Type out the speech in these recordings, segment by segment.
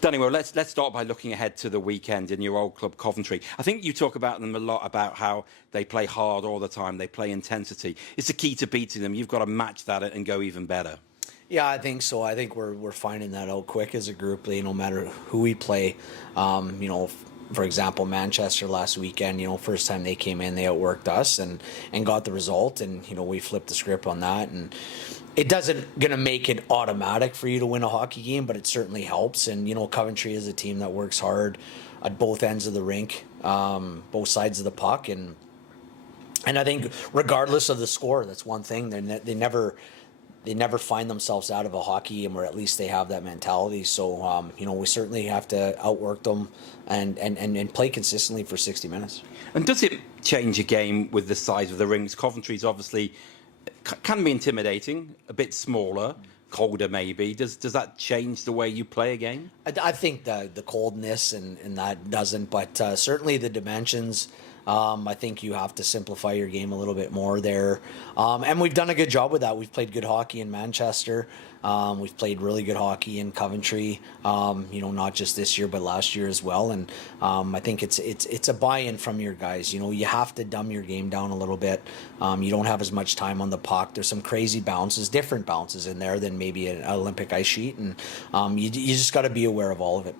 Danny, well, let's start by looking ahead to the weekend in your old club, Coventry. I think you talk about them a lot, about how they play hard all the time, they play intensity. It's the key to beating them. You've got to match that and go even better. Yeah, I think so. I think we're finding that out quick as a group. No matter who we play, for example, Manchester last weekend. First time they came in, they outworked us and got the result. And we flipped the script on that. And it doesn't gonna make it automatic for you to win a hockey game, but it certainly helps. And Coventry is a team that works hard at both ends of the rink, both sides of the puck, and I think regardless of the score, that's one thing. They never find themselves out of a hockey game, or at least they have that mentality. So, we certainly have to outwork them and play consistently for 60 minutes. And does it change a game with the size of the rinks? Coventry's obviously can be intimidating, a bit smaller, colder maybe. Does that change the way you play a game? I think the coldness and that doesn't, but certainly the dimensions. I think you have to simplify your game a little bit more there. And we've done a good job with that. We've played good hockey in Manchester. We've played really good hockey in Coventry, not just this year, but last year as well. And I think it's a buy-in from your guys. You have to dumb your game down a little bit. You don't have as much time on the puck. There's some crazy bounces, different bounces in there than maybe an Olympic ice sheet. And you just got to be aware of all of it.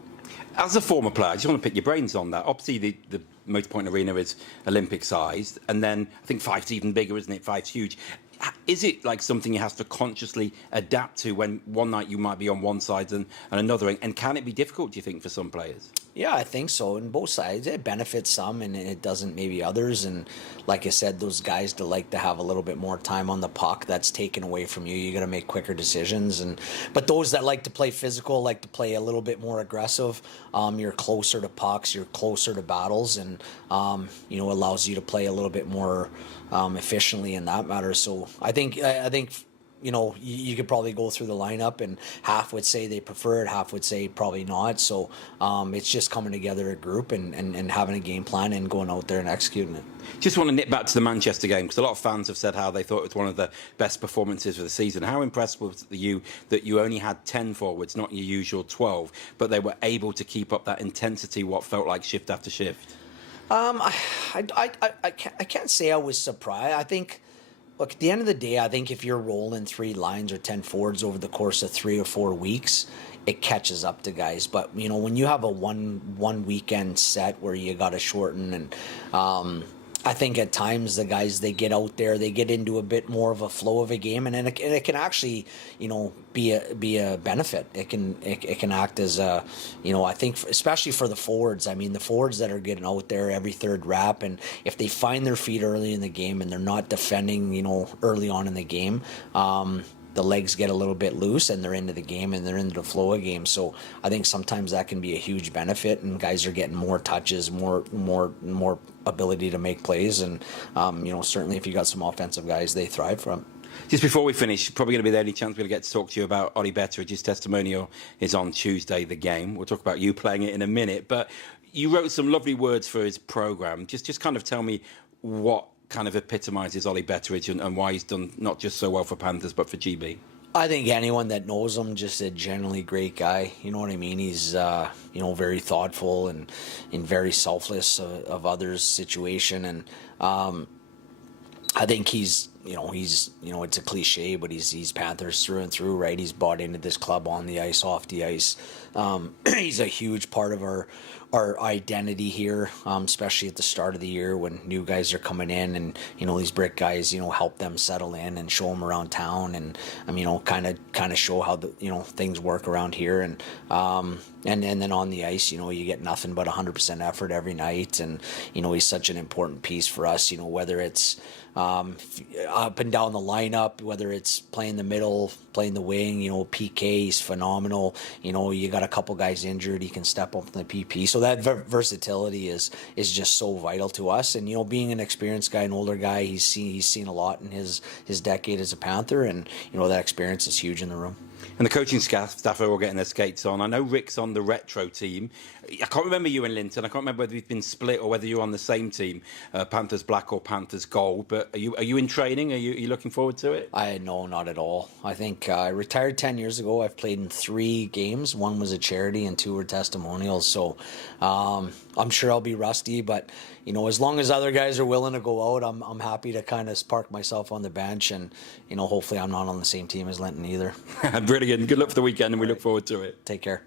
As a former player, I just want to pick your brains on that. Obviously, the Motorpoint Arena is Olympic-sized, and then I think 5's even bigger, isn't it? 5's huge. Is it like something you have to consciously adapt to when one night you might be on one side and another? And can it be difficult, do you think, for some players? Yeah, I think so. On both sides, it benefits some and it doesn't maybe others. And like I said, those guys that like to have a little bit more time on the puck, that's taken away from you. You got to make quicker decisions. But those that like to play physical, like to play a little bit more aggressive, you're closer to pucks, you're closer to battles, and allows you to play a little bit more efficiently in that matter. So I think you could probably go through the lineup and half would say they prefer it, half would say probably not. So it's just coming together a group and having a game plan and going out there and executing it. Just want to nip back to the Manchester game, because a lot of fans have said how they thought it was one of the best performances of the season. How impressed was you that you only had 10 forwards, not your usual 12, but they were able to keep up that intensity, what felt like shift after shift? I can't say I was surprised. I think, look, at the end of the day, I think if you're rolling 3 lines or 10 forwards over the course of 3 or 4 weeks, it catches up to guys. But when you have a one weekend set where you got to shorten, and I think at times the guys, they get out there, they get into a bit more of a flow of a game, and it can actually be a benefit. It can act as a I think especially for the forwards. I mean, the forwards that are getting out there every third rep, and if they find their feet early in the game and they're not defending early on in the game, the legs get a little bit loose and they're into the game and they're into the flow of game. So I think sometimes that can be a huge benefit, and guys are getting more touches, more ability to make plays, and certainly if you got some offensive guys, they thrive from. Just before we finish, probably going to be the only chance we're going to get to talk to you about Ollie Betteridge. His testimonial is on Tuesday, the game. We'll talk about you playing it in a minute, but you wrote some lovely words for his programme. Just kind of tell me what kind of epitomises Ollie Betteridge and why he's done not just so well for Panthers but for GB. I think anyone that knows him, just a generally great guy. You know what I mean? He's very thoughtful and very selfless of others' situation, and I think he's it's a cliche, but he's Panthers through and through, right? He's bought into this club on the ice, off the ice. He's a huge part of our identity here, especially at the start of the year when new guys are coming in, and these brick guys, help them settle in and show them around town, and kind of show how the things work around here, and then on the ice, you get nothing but 100% effort every night, and he's such an important piece for us. Whether it's up and down the lineup, whether it's playing the middle, playing the wing, PK, he's phenomenal. You got a couple guys injured, he can step up in the PP. So that versatility is just so vital to us. And being an experienced guy, an older guy, he's seen a lot in his decade as a Panther, and that experience is huge in the room. And the coaching staff are all getting their skates on. I know Rick's on the retro team. I can't remember you and Linton. I can't remember whether you've been split or whether you're on the same team, Panthers black or Panthers gold. But are you in training? Are you looking forward to it? No, not at all. I think I retired 10 years ago. I've played in 3 games. 1 was a charity and 2 were testimonials. So I'm sure I'll be rusty, but as long as other guys are willing to go out, I'm happy to kind of park myself on the bench, and hopefully I'm not on the same team as Linton either. Brilliant. Good luck for the weekend, and we look forward to it. Take care.